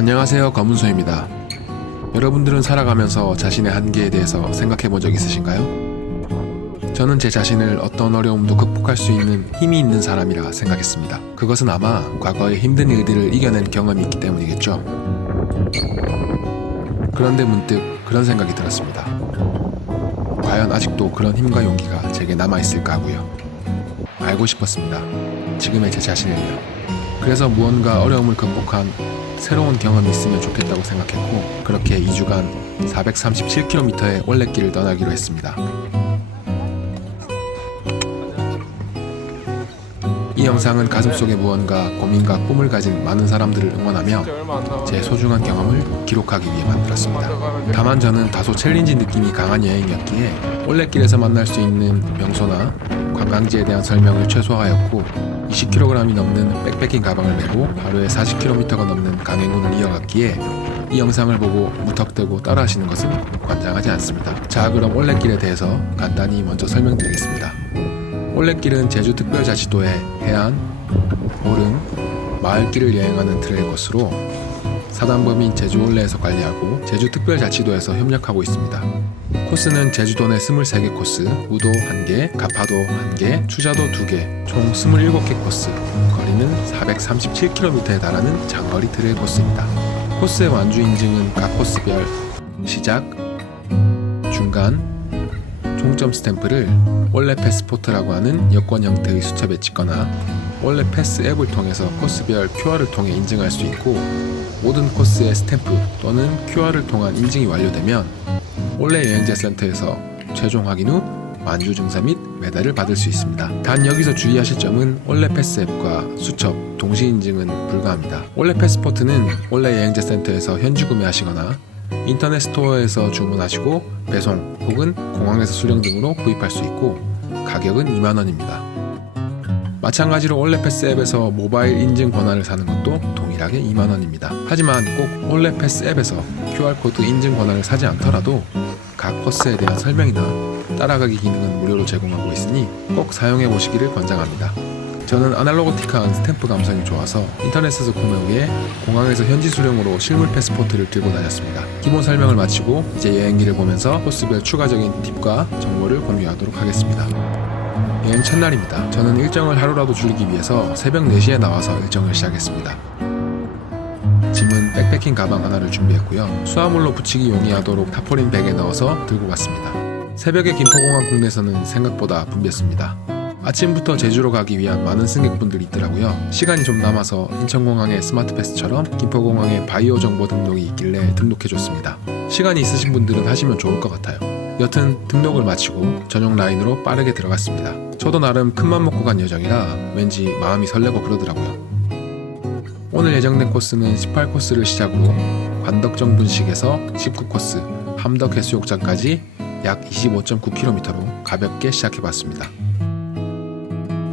안녕하세요, 검은소입니다. 여러분들은 살아가면서 자신의 한계에 대해서 생각해 본 적 있으신가요? 저는 제 자신을 어떤 어려움도 극복할 수 있는 힘이 있는 사람이라 생각했습니다. 그것은 아마 과거의 힘든 일들을 이겨낸 경험이 있기 때문이겠죠. 그런데 문득 그런 생각이 들었습니다. 과연 아직도 그런 힘과 용기가 제게 남아있을까 하고요. 알고 싶었습니다. 지금의 제 자신을요. 그래서 무언가 어려움을 극복한 새로운 경험이 있으면 좋겠다고 생각했고, 그렇게 2주간 437km의 올레길을 떠나기로 했습니다. 이 영상은 가슴속에 무언가 고민과 꿈을 가진 많은 사람들을 응원하며 제 소중한 경험을 기록하기 위해 만들었습니다. 다만 저는 다소 챌린지 느낌이 강한 여행이었기에 올레길에서 만날 수 있는 명소나 관광지에 대한 설명을 최소화하였고, 20kg이 넘는 백패킹 가방을 메고 하루에 40km가 넘는 강행군을 이어갔기에 이 영상을 보고 무턱대고 따라하시는 것은 관장하지 않습니다. 자, 그럼 올레길에 대해서 간단히 먼저 설명드리겠습니다. 올레길은 제주특별자치도의 해안, 오름, 마을길을 여행하는 트레일 코스로 사단법인 제주올레에서 관리하고 제주특별자치도에서 협력하고 있습니다. 코스는 제주도 내 23개 코스, 우도 1개, 가파도 1개, 추자도 2개, 총 27개 코스, 거리는 437km에 달하는 장거리 트레일 코스입니다. 코스의 완주 인증은 각 코스별 시작, 중간, 종점 스탬프를 올레 패스포트라고 하는 여권 형태의 수첩에 찍거나 올레 패스 앱을 통해서 코스별 QR을 통해 인증할 수 있고, 모든 코스의 스탬프 또는 QR을 통한 인증이 완료되면 올레 여행자 센터에서 최종 확인 후 완주 증서 및 메달을 받을 수 있습니다. 단 여기서 주의하실 점은 올레 패스 앱과 수첩 동시 인증은 불가합니다. 올레 패스포트는 올레 여행자 센터에서 현지 구매하시거나 인터넷 스토어에서 주문하시고 배송 혹은 공항에서 수령 등으로 구입할 수 있고, 가격은 2만원입니다. 마찬가지로 올레 패스 앱에서 모바일 인증 권한을 사는 것도 동일하게 2만원입니다. 하지만 꼭 올레 패스 앱에서 QR코드 인증 권한을 사지 않더라도 각 코스에 대한 설명이나 따라가기 기능은 무료로 제공하고 있으니 꼭 사용해 보시기를 권장합니다. 저는 아날로그틱한 스탬프 감성이 좋아서 인터넷에서 구매 후에 공항에서 현지 수령으로 실물 패스포트를 들고 다녔습니다. 기본 설명을 마치고 이제 여행기를 보면서 코스별 추가적인 팁과 정보를 공유하도록 하겠습니다. 여행 첫날입니다. 저는 일정을 하루라도 줄이기 위해서 새벽 4시에 나와서 일정을 시작했습니다. 짐은 백패킹 가방 하나를 준비했고요. 수화물로 붙이기 용이하도록 타포린 백에 넣어서 들고 갔습니다. 새벽에 김포공항 국내선은 생각보다 붐볐습니다. 아침부터 제주로 가기 위한 많은 승객분들이 있더라고요. 시간이 좀 남아서 인천공항의 스마트패스처럼 김포공항에 바이오 정보 등록이 있길래 등록해줬습니다. 시간이 있으신 분들은 하시면 좋을 것 같아요. 여튼 등록을 마치고 전용 라인으로 빠르게 들어갔습니다. 저도 나름 큰맘 먹고 간 여정이라 왠지 마음이 설레고 그러더라고요. 오늘 예정된 코스는 18코스를 시작으로 관덕정 분식에서 19코스 함덕해수욕장까지 약 25.9km로 가볍게 시작해봤습니다.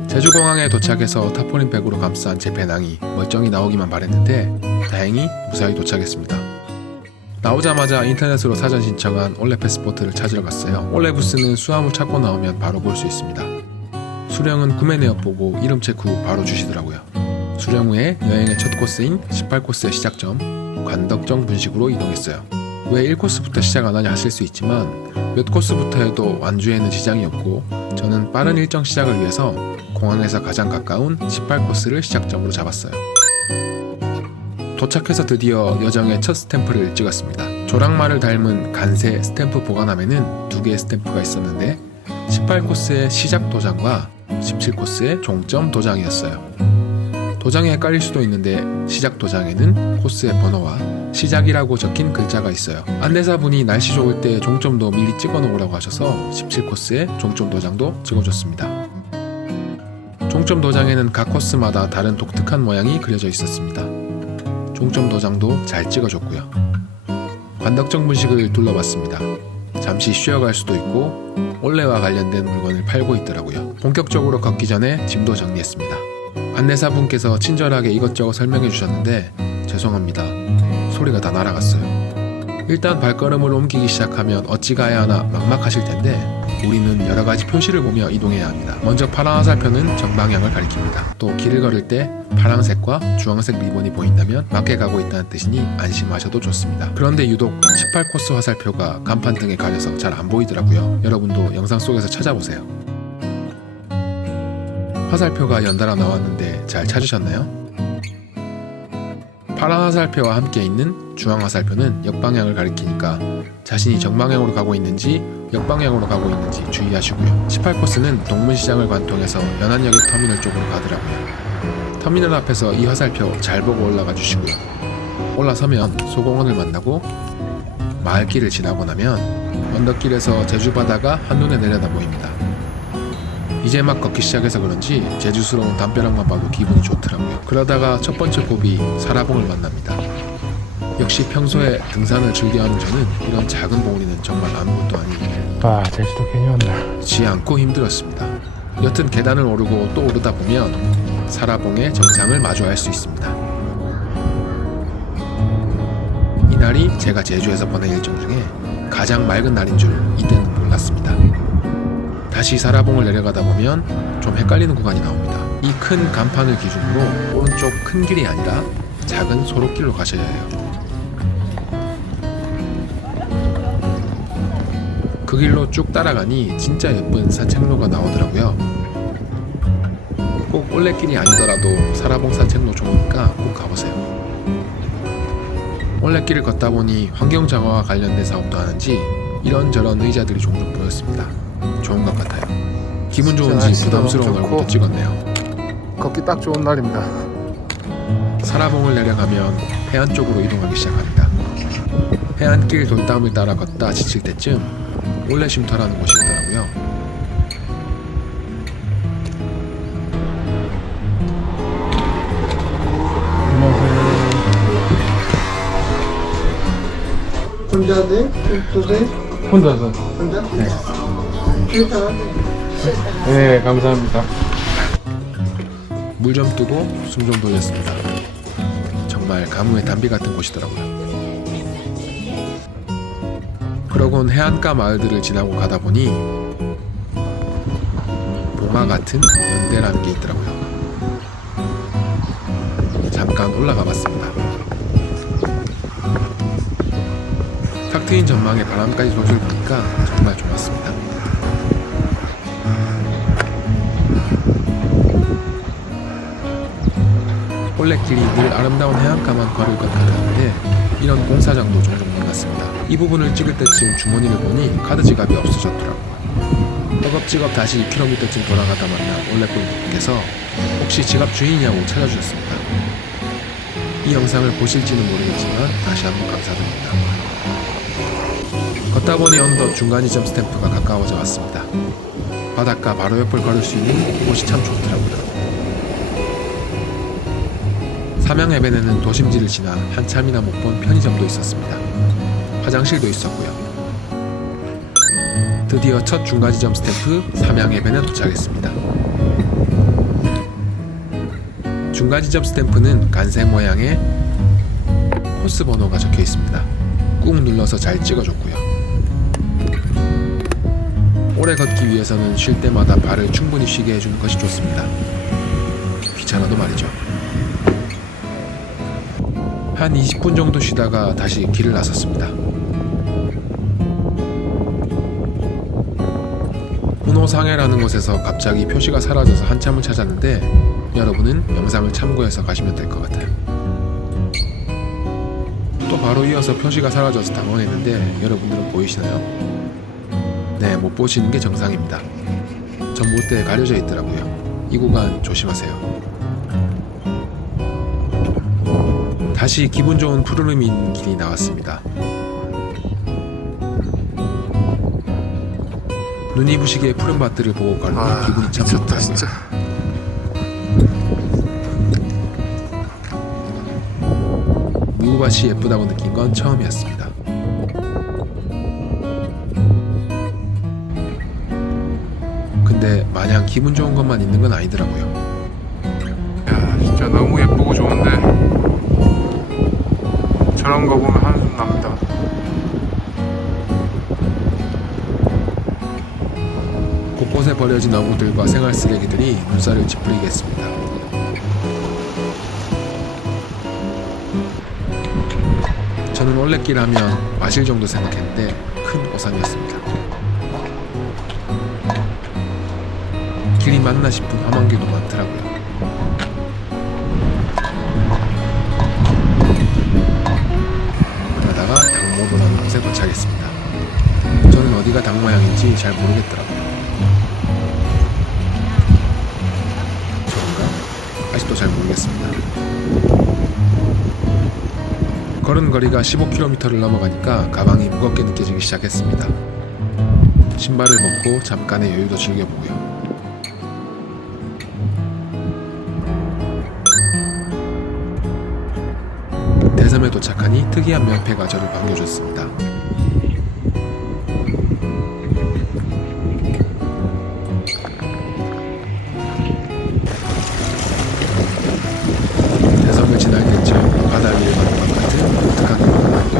제주공항에 도착해서 타포린 백으로 감싼 제 배낭이 멀쩡히 나오기만 바랬는데 다행히 무사히 도착했습니다. 나오자마자 인터넷으로 사전 신청한 올레 패스포트를 찾으러 갔어요. 올레 부스는 수화물 찾고 나오면 바로 볼 수 있습니다. 수령은 구매 내역 보고 이름 체크 후 바로 주시더라고요. 수령 후에 여행의 첫 코스인 18코스의 시작점 관덕정 분식으로 이동했어요. 왜 1코스부터 시작 안 하냐 하실 수 있지만 몇 코스부터 해도 완주에는 지장이 없고, 저는 빠른 일정 시작을 위해서 공항에서 가장 가까운 18코스를 시작점으로 잡았어요. 도착해서 드디어 여정의 첫 스탬프를 찍었습니다. 조랑말을 닮은 간새 스탬프 보관함에는 2개의 스탬프가 있었는데 18코스의 시작 도장과 17코스의 종점 도장이었어요. 도장이 헷갈릴 수도 있는데 시작 도장에는 코스의 번호와 시작이라고 적힌 글자가 있어요. 안내사분이 날씨 좋을 때 종점도 미리 찍어 놓으라고 하셔서 17코스의 종점 도장도 찍어줬습니다. 종점 도장에는 각 코스마다 다른 독특한 모양이 그려져 있었습니다. 종점 도장도 잘 찍어줬고요. 관덕정 분식을 둘러봤습니다. 잠시 쉬어갈 수도 있고 올레와 관련된 물건을 팔고 있더라고요. 본격적으로 걷기 전에 짐도 정리했습니다. 안내사분께서 친절하게 이것저것 설명해 주셨는데 죄송합니다. 소리가 다 날아갔어요. 일단 발걸음을 옮기기 시작하면 어찌 가야 하나 막막하실 텐데 우리는 여러 가지 표시를 보며 이동해야 합니다. 먼저 파란 화살표는 정방향을 가리킵니다. 또 길을 걸을 때 파란색과 주황색 리본이 보인다면 맞게 가고 있다는 뜻이니 안심하셔도 좋습니다. 그런데 유독 18코스 화살표가 간판 등에 가려서 잘 안 보이더라고요. 여러분도 영상 속에서 찾아보세요. 화살표가 연달아 나왔는데 잘 찾으셨나요? 파란 화살표와 함께 있는 주황 화살표는 역방향을 가리키니까 자신이 정방향으로 가고 있는지 역방향으로 가고 있는지 주의하시고요. 18코스는 동문시장을 관통해서 연안역의 터미널 쪽으로 가더라고요. 터미널 앞에서 이 화살표 잘 보고 올라가 주시고요. 올라서면 소공원을 만나고 마을길을 지나고 나면 언덕길에서 제주바다가 한눈에 내려다 보입니다. 이제 막 걷기 시작해서 그런지 제주스러운 담벼락만 봐도 기분이 좋더라고요. 그러다가 첫 번째 고비 사라봉을 만납니다. 역시 평소에 등산을 즐겨하는 저는 이런 작은 봉우리는 정말 아무것도 아니고 제주도 괜히 왔나. 지 않고 힘들었습니다. 여튼 계단을 오르고 또 오르다 보면 사라봉의 정상을 마주할 수 있습니다. 이날이 제가 제주에서 보낸 일정 중에 가장 맑은 날인 줄 이때는 몰랐습니다. 다시 사라봉을 내려가다 보면 좀 헷갈리는 구간이 나옵니다. 이 큰 간판을 기준으로 오른쪽 큰 길이 아니라 작은 소록길로 가셔야 해요. 그 길로 쭉 따라가니 진짜 예쁜 산책로가 나오더라고요. 꼭 올레길이 아니더라도 사라봉 산책로 좋으니까 꼭 가보세요. 올레길을 걷다 보니 환경장화와 관련된 사업도 하는지 이런저런 의자들이 종종 보였습니다. 좋은 것 같아요. 기분 좋은지 부담스러운 얼굴도 찍었네요. 걷기 딱 좋은 날입니다. 사라봉을 내려가면 해안 쪽으로 이동하기 시작합니다. 해안길 돌담을 따라 걷다 지칠 때쯤 올레쉼터라는 곳이 있더라고요. 혼자세? 혼자서. 혼자? 네. 네, 감사합니다. 물 좀 뜨고 숨 좀 돌렸습니다. 정말 가뭄의 단비 같은 곳이더라고요. 그러곤 해안가 마을들을 지나고 가다 보니 봉화 같은 연대라는 게 있더라고요. 잠깐 올라가 봤습니다. 탁 트인 전망에 바람까지 솔솔 부니까 정말 좋았습니다. 올레길이 늘 아름다운 해안가만 걸을 것 같았는데 이런 공사장도 종종 만났습니다. 이 부분을 찍을 때쯤 주머니를 보니 카드 지갑이 없어졌더라고요. 허겁지겁 다시 2km쯤 돌아가다 만난 올레꾼분께서 혹시 지갑 주인이냐고 찾아주셨습니다. 이 영상을 보실지는 모르겠지만 다시 한번 감사드립니다. 걷다 보니 어느덧 중간 지점 스탬프가 가까워져 왔습니다. 바닷가 바로 옆을 걸을 수 있는 곳이 참 좋더라고요. 삼양해변에는 도심지를 지나 한참이나 못 본 편의점도 있었습니다. 화장실도 있었고요. 드디어 첫 중간지점 스탬프 삼양해변에 도착했습니다. 중간지점 스탬프는 간새 모양의 코스 번호가 적혀 있습니다. 꾹 눌러서 잘 찍어줬고요. 오래 걷기 위해서는 쉴 때마다 발을 충분히 쉬게 해주는 것이 좋습니다. 귀찮아도 말이죠. 한 20분 정도 쉬다가 다시 길을 나섰습니다. 훈호상해라는 곳에서 갑자기 표시가 사라져서 한참을 찾았는데 여러분은 영상을 참고해서 가시면 될 것 같아요. 또 바로 이어서 표시가 사라져서 당황했는데 여러분들은 보이시나요? 네, 못 보시는 게 정상입니다. 전봇대에 가려져 있더라고요. 이 구간 조심하세요. 다시 기분 좋은 푸르름이 있는 길이 나왔습니다. 눈이 부시게 푸른 밭들을 보고 가는 기분이 참 좋더라고요. 진짜. 무구밭이 예쁘다고 느낀 건 처음이었습니다. 근데 마냥 기분 좋은 것만 있는 건 아니더라고요. 야, 진짜 너무 예쁘고 좋은데 저런 거 보면 한숨 납니다. 버려진 어부들과 생활 쓰레기들이 눈살을 찌푸리게 했습니다. 저는 올레길 하면 마실 정도 생각했는데 큰 오산이었습니다. 길이 맞나 싶은 험한 길도 많더라고요. 그러다가 당모도라는 곳에 도착했습니다. 저는 어디가 당모양인지 잘 모르겠더라고요. 저인가? 아직도 잘 모르겠습니다. 걸은 거리가 15km를 넘어가니까 가방이 무겁게 느껴지기 시작했습니다. 신발을 벗고 잠깐의 여유도 즐겨보고요. 대섬에 도착하니 특이한 명패가 저를 반겨줬습니다. 대섬을 지날 때쯤 바다 위에 가는 것 같은 독특한 기분이 나고요.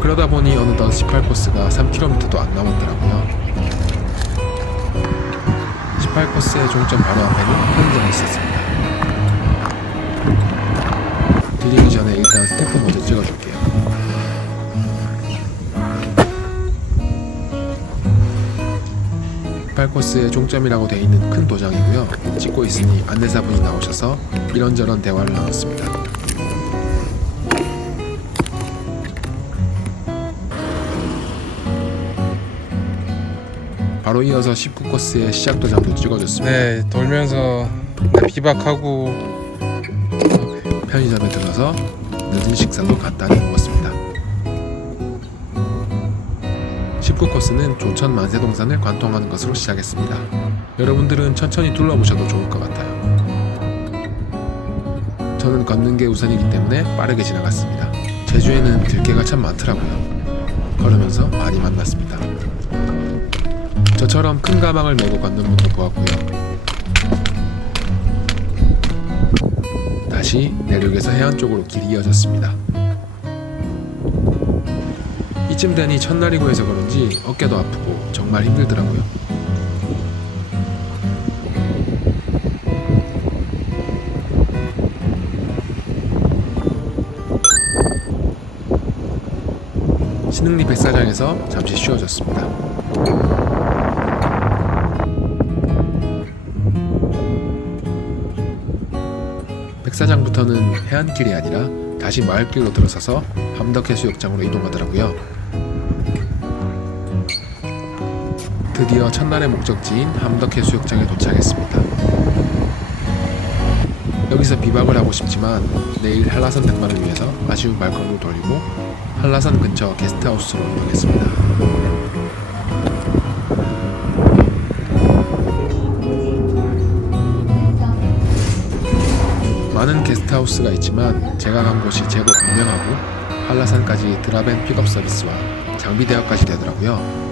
그러다 보니 어느덧 18코스가 3km도 안 남았더라고요. 18코스의 종점 바로 앞에는 편의점이 있었습니다. 들리기 전에 일단 스태프 먼저 찍어줄게요. 코스의 종점이라고 되어 있는 큰 도장이고요. 찍고 있으니 안내사분이 나오셔서 이런저런 대화를 나눴습니다. 바로 이어서 19코스의 시작 도장도 찍어줬습니다. 네, 돌면서 비박하고 편의점에 들어서 늦은 식사도 간단히 먹었습니다. 19코스는 조천 만세동산을 관통하는 것으로 시작했습니다. 여러분들은 천천히 둘러보셔도 좋을 것 같아요. 저는 걷는 게 우선이기 때문에 빠르게 지나갔습니다. 제주에는 들개가 참 많더라고요. 걸으면서 많이 만났습니다. 저처럼 큰 가방을 메고 걷는 분도 보았고요. 다시 내륙에서 해안 쪽으로 길이 이어졌습니다. 이쯤 되니 첫날이고 해서 그런지 어깨도 아프고 정말 힘들더라고요. 신흥리 백사장에서 잠시 쉬어졌습니다. 백사장부터는 해안길이 아니라 다시 마을길로 들어서서 함덕해수욕장으로 이동하더라고요. 드디어 첫날의 목적지인 함덕해수욕장에 도착했습니다. 여기서 비박을 하고 싶지만 내일 한라산 등반을 위해서 아쉬운 발걸음을 돌리고 한라산 근처 게스트하우스로 이동했습니다. 많은 게스트하우스가 있지만 제가 간 곳이 제법 유명하고 한라산까지 드랍앤 픽업 서비스와 장비 대여까지 되더라고요.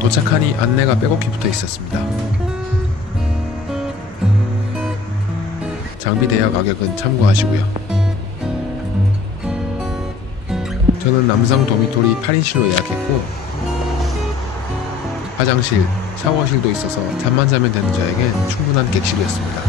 도착하니 안내가 빼곡히 붙어 있었습니다. 장비 대여 가격은 참고하시고요. 저는 남성 도미토리 8인실로 예약했고 화장실, 샤워실도 있어서 잠만 자면 되는 저에겐 충분한 객실이었습니다.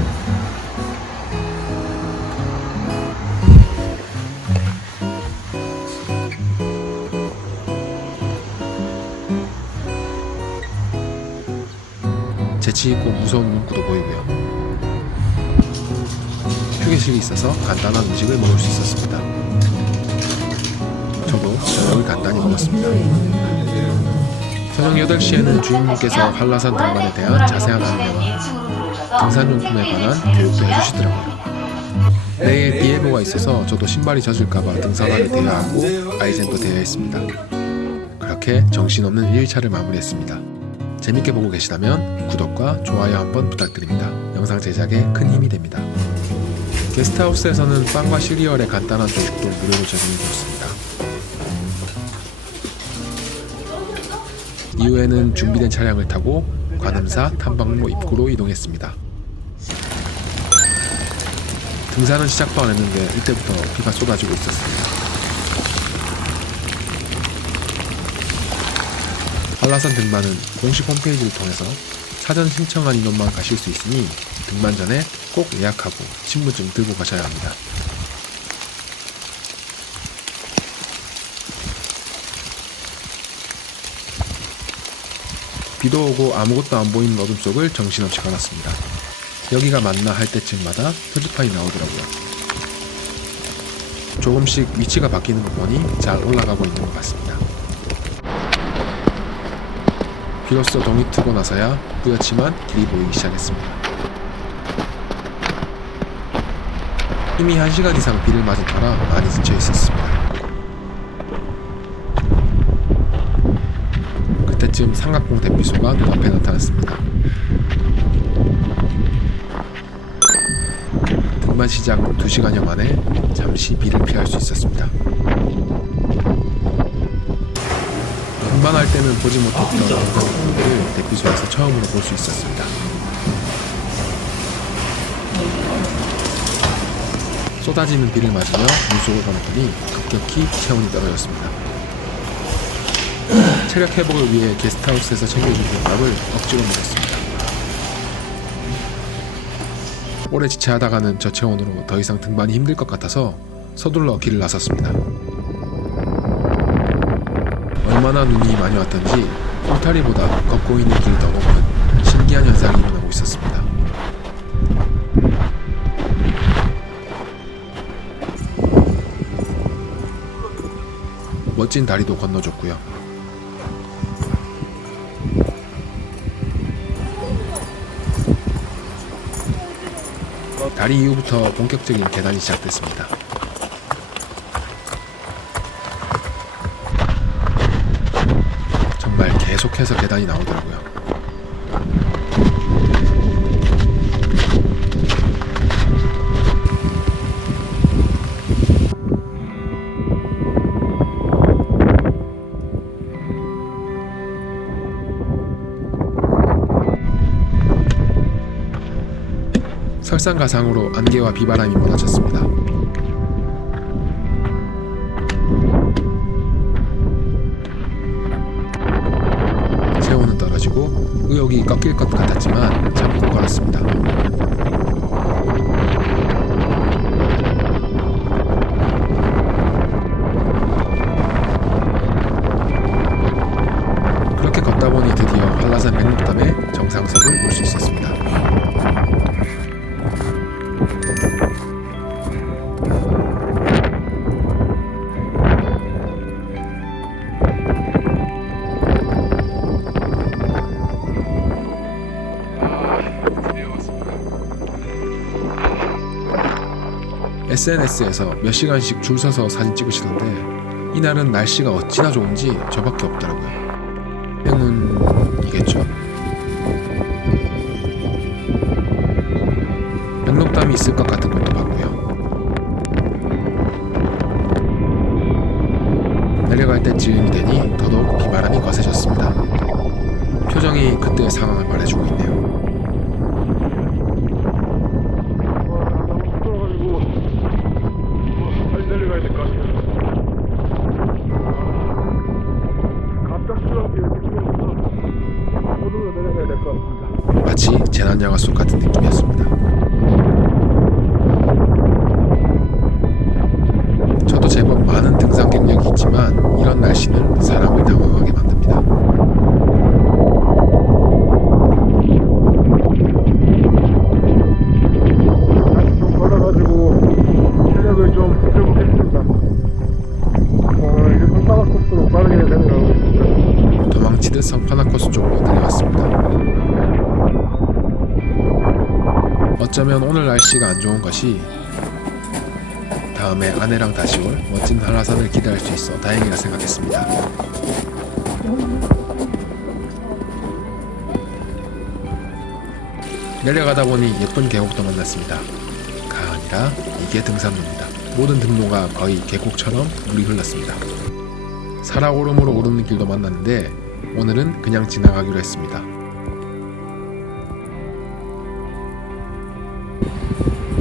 재치있고 무서운 문구도 보이고요. 휴게실이 있어서 간단한 음식을 먹을 수 있었습니다. 저도 저녁을 간단히 먹었습니다. 저녁 8시에는 주인님께서 한라산 등반에 대한 자세한 안내와 등산용품에 관한 교육도 해주시더라고요. 내일 비 예보가 있어서 저도 신발이 젖을까봐 등산화를 대여하고 아이젠도 대여했습니다. 그렇게 정신없는 1일차를 마무리했습니다. 재밌게 보고 계시다면 구독과 좋아요 한번 부탁드립니다. 영상 제작에 큰 힘이 됩니다. 게스트하우스에서는 빵과 시리얼의 간단한 조식도 무료로 제공해 주었습니다. 이후에는 준비된 차량을 타고 관음사 탐방로 입구로 이동했습니다. 등산은 시작도 안 했는데 이때부터 비가 쏟아지고 있었습니다. 한라산 등반은 공식 홈페이지를 통해서 사전 신청한 인원만 가실 수 있으니 등반 전에 꼭 예약하고 신분증 들고 가셔야 합니다. 비도 오고 아무것도 안 보이는 어둠 속을 정신없이 걸었습니다. 여기가 맞나 할 때쯤마다 표지판이 나오더라고요. 조금씩 위치가 바뀌는 거 보니 잘 올라가고 있는 것 같습니다. 비로소 동이 트고 나서야 뿌옇지만 길이 보이기 시작했습니다. 이미 1시간 이상 비를 맞은 터라 많이 지쳐 있었습니다. 그때쯤 삼각봉 대피소가 눈앞에 나타났습니다. 등반 시작 2시간여 만에 잠시 비를 피할 수 있었습니다. 등반할 때는 보지 못했던 영상들을 대피소에서 처음으로 볼 수 있었습니다. 쏟아지는 비를 맞으며 물속을 걸었더니 급격히 체온이 떨어졌습니다. 체력 회복을 위해 게스트하우스에서 챙겨준 국밥을 억지로 먹었습니다. 오래 지체하다가는 저체온으로 더 이상 등반이 힘들 것 같아서 서둘러 길을 나섰습니다. 얼마나 눈이 많이 왔던지 울타리보다 걷고 있는 길이 더 높은 신기한 현상이 일어나고 있었습니다. 멋진 다리도 건너줬고요. 다리 이후부터 본격적인 계단이 시작됐습니다. 정말 계속해서 계단이 나오더라고요. 설상가상으로 안개와 비바람이 몰아쳤습니다. 체온은 떨어지고 의욕이 꺾일 것 같았지만 참고 걸었습니다. 그렇게 걷다 보니 드디어 한라산 백록담의 정상석을 볼 수 있었습니다. SNS에서 몇 시간씩 줄 서서 사진 찍으시던데 이날은 날씨가 어찌나 좋은지 저밖에 없더라고요. 행운이겠죠? 백록담이 있을 것 같은 것도 봤고요. 내려갈 때쯤이 되니 더더욱 비바람이 거세졌습니다. 표정이 그때의 상황을 말해주고 있네요. 마치 재난 영화 속 같은 느낌이었습니다. 저도 제법 많은 등산 경력이 있지만 이런 날씨는 사람을 당황하게 만듭니다. 다시 좀 걸어가지고 체력을 좀 회복했습니다. 이제 성파나 코스로 빠르게 내려가고 있습니다. 도망치듯 성파나 코스 쪽으로 내려왔습니다. 어쩌면 오늘 날씨가 안 좋은 것이 다음에 아내랑 다시 올 멋진 한라산을 기대할 수 있어 다행이라 생각했습니다. 내려가다 보니 예쁜 계곡도 만났습니다. 아니라 이게 등산로입니다. 모든 등로가 거의 계곡처럼 물이 흘렀습니다. 사라오름으로 오르는 길도 만났는데 오늘은 그냥 지나가기로 했습니다.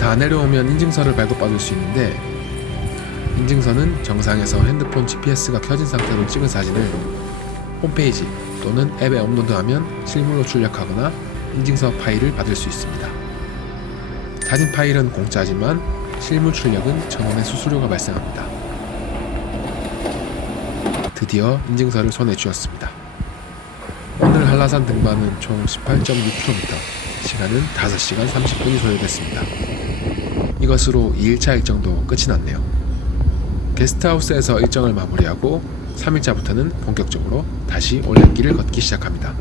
다 내려오면 인증서를 발급받을 수 있는데 인증서는 정상에서 핸드폰 GPS가 켜진 상태로 찍은 사진을 홈페이지 또는 앱에 업로드하면 실물로 출력하거나 인증서 파일을 받을 수 있습니다. 사진 파일은 공짜지만 실물 출력은 1,000원의 수수료가 발생합니다. 드디어 인증서를 손에 쥐었습니다. 오늘 한라산 등반은 총 18.6km, 시간은 5시간 30분이 소요됐습니다. 이것으로 2일차 일정도 끝이 났네요. 게스트하우스에서 일정을 마무리하고 3일차부터는 본격적으로 다시 올레길을 걷기 시작합니다.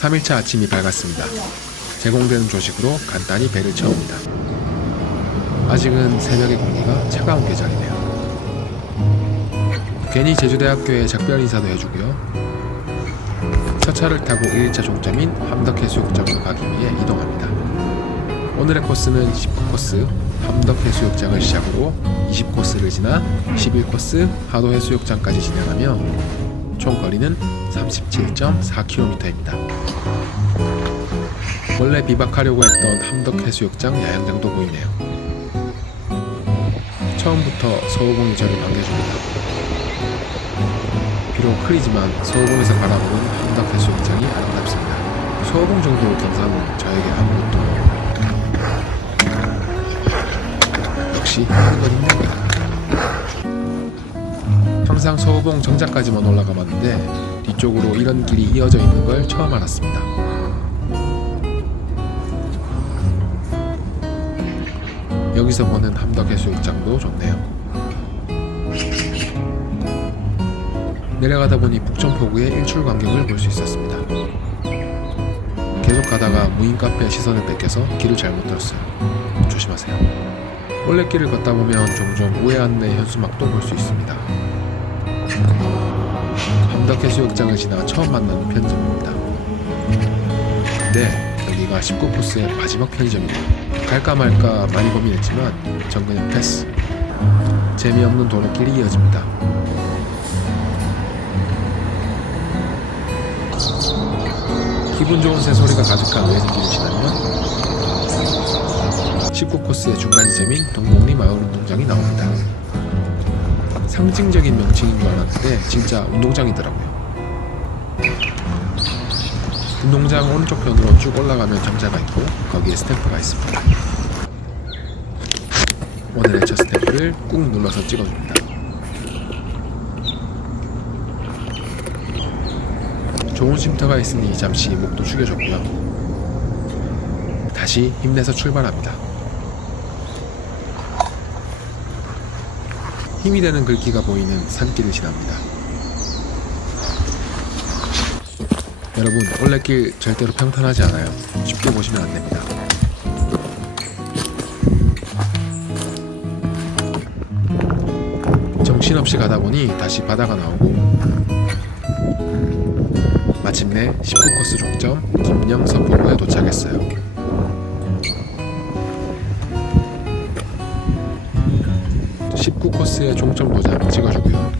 3일차 아침이 밝았습니다. 제공되는 조식으로 간단히 배를 채웁니다. 아직은 새벽의 공기가 차가운 계절이네요. 괜히 제주대학교에 작별 인사도 해주고요. 첫 차를 타고 1일차 종점인 함덕해수욕장으로 가기 위해 이동합니다. 오늘의 코스는 19코스 함덕해수욕장을 시작으로 20코스를 지나 11코스 하도해수욕장까지 진행하며 총 거리는 37.4km입니다. 원래 비박하려고 했던 함덕해수욕장 야영장도 보이네요. 처음부터 서호봉이 저를 반겨줍니다. 비록 흐리지만 서호봉에서 바라보는 함덕해수욕장이 아름답습니다. 서호봉 정도 경사는 저에게 아무것도 역시 하는 건 힘듭니다. 항상 서호봉 정자까지만 올라가 봤는데 뒤쪽으로 이런 길이 이어져 있는 걸 처음 알았습니다. 여기서 보는 함덕해수욕장도 좋네요. 내려가다 보니 북청포구의 일출 광경을 볼 수 있었습니다. 계속 가다가 무인 카페에 시선을 뺏겨서 길을 잘못 들었어요. 조심하세요. 올레길을 걷다 보면 종종 우회 안내 현수막도 볼 수 있습니다. 함덕해수욕장을 지나 처음 만나는 편의점입니다. 네, 여기가 19코스의 마지막 편의점이네요. 갈까 말까 많이 고민했지만 전 그냥 패스. 재미없는 도로길이 이어집니다. 기분 좋은 새소리가 가득한 외진길을 지나면 19코스의 중간 지점인 동목리 마을운동장이 나옵니다. 상징적인 명칭인 줄 알았는데 진짜 운동장이더라고요. 운동장 오른쪽 편으로 쭉 올라가면 정자가 있고 거기에 스탬프가 있습니다. 오늘의 첫 스탬프를 꾹 눌러서 찍어줍니다. 좋은 쉼터가 있으니 잠시 목도 축여줬고요. 다시 힘내서 출발합니다. 힘이 되는 글귀가 보이는 산길을 지납니다. 여러분, 올레길 절대로 평탄하지 않아요. 쉽게 보시면 안 됩니다. 정신없이 가다 보니 다시 바다가 나오고 마침내 19코스 종점 김영서포구에 도착했어요. (19코스의) 종점 도장 찍어주고요.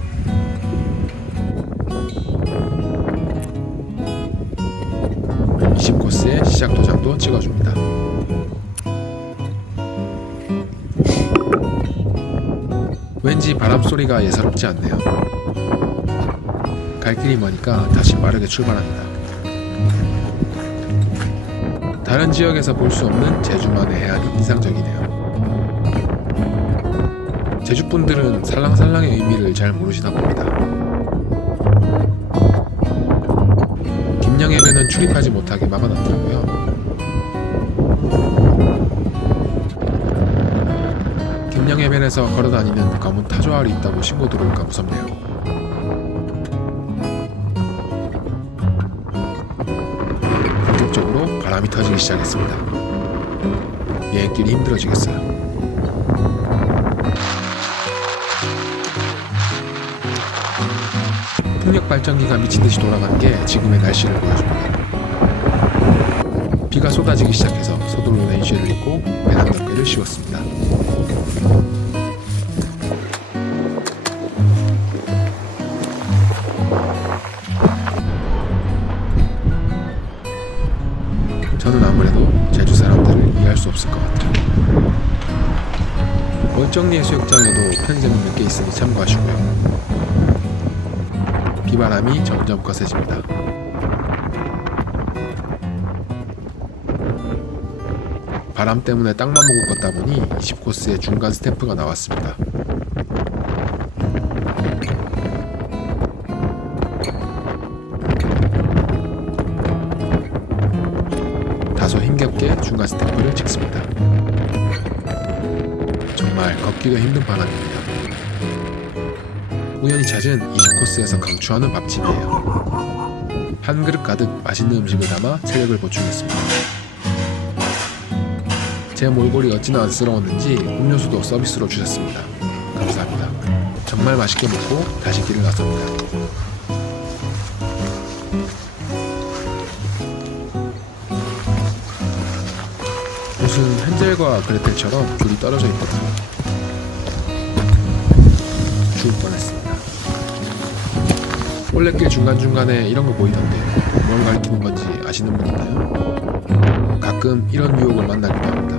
(20코스의) 시작 도장도 찍어줍니다. 왠지 바람 소리가 예사롭지 않네요. 갈 길이 머니까 다시 빠르게 출발합니다. 다른 지역에서 볼 수 없는 제주만의 해안이 인상적이네요. 제주분들은 살랑살랑의 의미를 잘 모르시나 봅니다. 김영해변은 출입하지 못하게 막아놨더라고요. 김영해변에서 걸어다니는 검은 타조알이 있다고 신고 들어올까 무섭네요. 본격적으로 바람이 터지기 시작했습니다. 여행길이 힘들어지겠어요. 풍력 발전기가 미친듯이 돌아간 게 지금의 날씨를 보여줍니다. 비가 쏟아지기 시작해서 서둘러 레인쉐를 입고 배낭 덮개를 씌웠습니다. 꽃정리 해수욕장에도 편의점이 몇 개 있으니 참고하시고요. 비바람이 점점 거세집니다. 바람 때문에 땅만 보고 걷다 보니 20코스의 중간 스탬프가 나왔습니다. 다소 힘겹게 중간 스탬프를 찍습니다. 정말 걷기도 힘든 바람입니다. 우연히 찾은 20코스에서 강추하는 밥집이에요. 한 그릇 가득 맛있는 음식을 담아 체력을 보충했습니다. 제 몰골이 어찌나 안쓰러웠는지 음료수도 서비스로 주셨습니다. 감사합니다. 정말 맛있게 먹고 다시 길을 나섭니다. 무슨 헨젤과 그레텔처럼 줄이 떨어져 있거든요. 죽을 뻔했습니다. 올레길 중간중간에 이런 거 보이던데 뭘 가리키는 건지 아시는 분 있나요? 가끔 이런 유혹을 만나기도 합니다.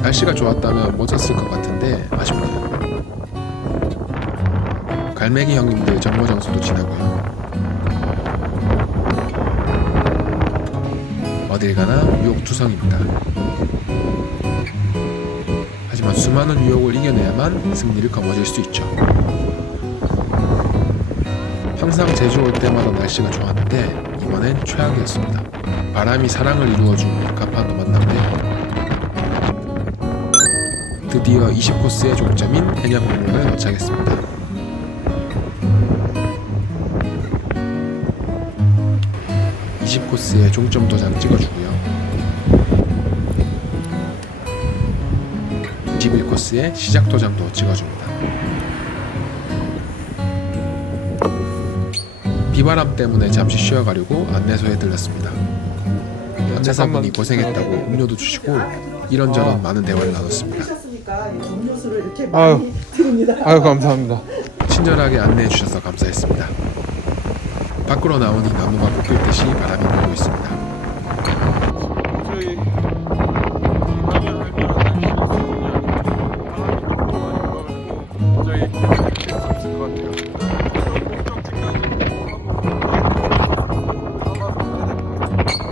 날씨가 좋았다면 못 샀을 것 같은데 아쉽네요. 갈매기 형님들 정모정수도 지나고요. 어딜 가나 유혹투성입니다. 하지만 수많은 유혹을 이겨내야만 승리를 거머쥘 수 있죠. 항상 제주 올 때마다 날씨가 좋았는데 이번엔 최악이었습니다. 바람이 사랑을 이루어준 가판도 만났네요. 드디어 20코스의 종점인 해녀박물관에 도착했습니다. 코스의 종점 도장 찍어주고요. 21코스의 시작 도장도 찍어줍니다. 비바람 때문에 잠시 쉬어가려고 안내소에 들렀습니다. 안내사분이 고생했다고 음료도 주시고 이런저런 많은 대화를 나눴습니다. 음료수를 이렇게 많이 드립니다. 아유 감사합니다. 친절하게 안내해 주셔서 감사했습니다. 밖으로 나오니 나무가 꺾일 듯이 바람이 불고 있습니다.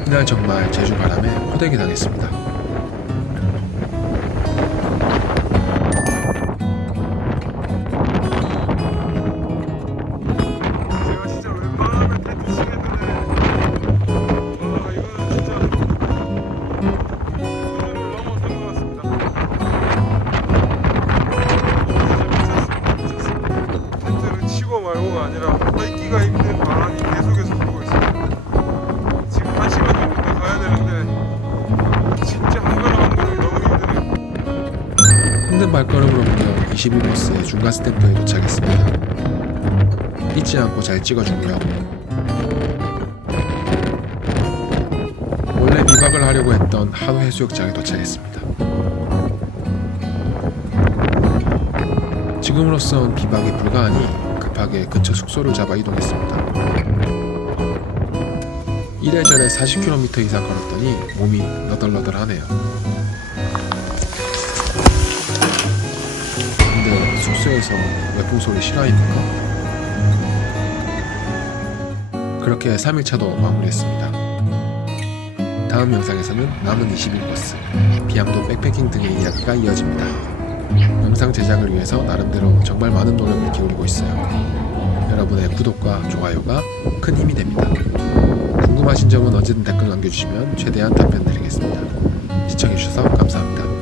이날 정말 제주 바람에 호되게 당했습니다. 아니라 걷기가 힘든 바람이 계속해서 불고 있습니다. 지금 1시간 정도 더 가야 되는데 진짜 한 걸음 한 걸음이 너무 힘드네요. 힘든 발걸음으로 무려 21코스의 중간 스탬프에 도착했습니다. 잊지 않고 잘 찍어주고요. 원래 비박을 하려고 했던 한우 해수욕장에 도착했습니다. 지금으로선 비박이 불가하니 급하게 근처 숙소를 잡아 이동했습니다. 이래저래 40km 이상 걸었더니 몸이 너덜너덜하네요. 근데 숙소에서 외풍 소리 실화입니까? 그렇게 3일차도 마무리했습니다. 다음 영상에서는 남은 21코스, 비양도 백패킹 등의 이야기가 이어집니다. 영상 제작을 위해서 나름대로 정말 많은 노력을 기울이고 있어요. 여러분의 구독과 좋아요가 큰 힘이 됩니다. 궁금하신 점은 언제든 댓글 남겨주시면 최대한 답변 드리겠습니다. 시청해주셔서 감사합니다.